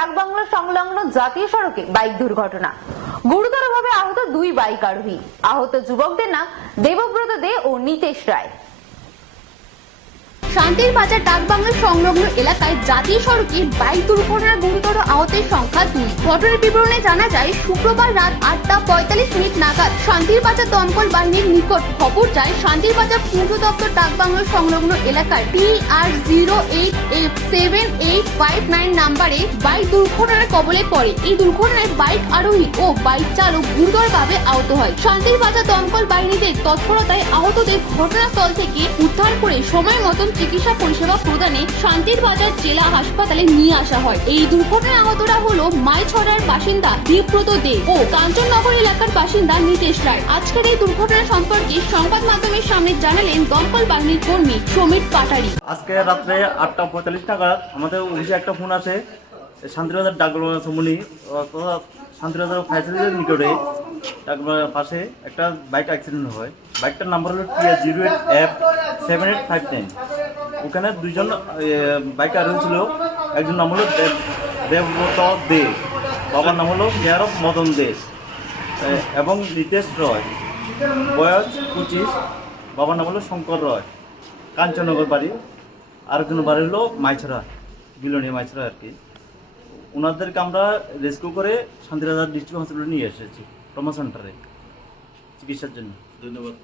ডাকবাংলা সংলগ্ন জাতীয় সড়কে বাইক দুর্ঘটনা। গুরুতরভাবে আহত দুই বাইক আরোহী। আহত যুবকদের নাম দেবব্রত দে ও নিতেশ রায়। শান্তির বাজার ডাকবাংলা সংলগ্ন এলাকায় জাতীয় সড়কে বাইক দুর্ঘটনার গুরুতর আহতের সংখ্যা দুই। ঘটনার বিবরণে জানা যায়, শুক্রবার রাত আটটা পঁয়তাল্লিশ মিনিট নাগাদ শান্তির বাজার দমকল বাহিনীর নিকট খবর যায়, শান্তির বাজার পূর্ব দপ্তর ডাকবাংলা সংলগ্ন এলাকায় T R zero eight F seven eight five nine নাম্বারে বাইক দুর্ঘটনার কবলে পড়ে। এই দুর্ঘটনায় বাইক আরোহী ও বাইক চালক গুরুতরভাবে আহত হয়। শান্তির বাজার দমকল বাহিনীদের তৎপরতায় আহতদের ঘটনাস্থল থেকে উদ্ধার করে সময় মতন চিকিৎসা পরিষেবা প্রদানে শান্তির বাজার জেলা হাসপাতালে নিয়ে আসা হয়। এই দুর্ঘটনায় আহতরা হলো মাইছড়ার বাসিন্দা দীপব্রত দে ও কাঞ্চননগর এলাকার বাসিন্দা নিতেশ রায়। আজকের এই দুর্ঘটনা সম্পর্কে সংবাদ মাধ্যমের সামনে জানালেন দমকল বাহিনীর কর্মী সমীর পাটারি। আজকে রাত্রে আটটা পঁয়তাল্লিশ নাগাদ আমাদের অফিসে একটা ফোন আসে, শান্তিবাজার ডাকবাংলা সমনি শান্তিবাজার ফ্যাসিলিটির নিকটে পাশে একটা বাইক অ্যাক্সিডেন্ট হয়। বাইকটার নাম্বার হলো T zero eight F seven eight five nine ওখানে দুইজন বাইক আরোহী ছিল। একজন নাম হলো দেব, দেবব্রত দে। বাবার নাম হলো মেয়ার অফ মদন দে। এবং নিতেশ রয়। বয়স পঁচিশ, বাবার নাম হলো শঙ্কর রয়। কাঞ্চননগর বাড়ি। আরেকজন বাড়ি হলো মাইছড়া, বিলনীয় মাইছড়া আর কি। ওনাদেরকে আমরা রেস্কিউ করে শান্তিরাজার ডিস্ট্রিক্ট হসপিটালে নিয়ে এসেছি, ট্রমা সেন্টারে চিকিৎসার জন্য। ধন্যবাদ।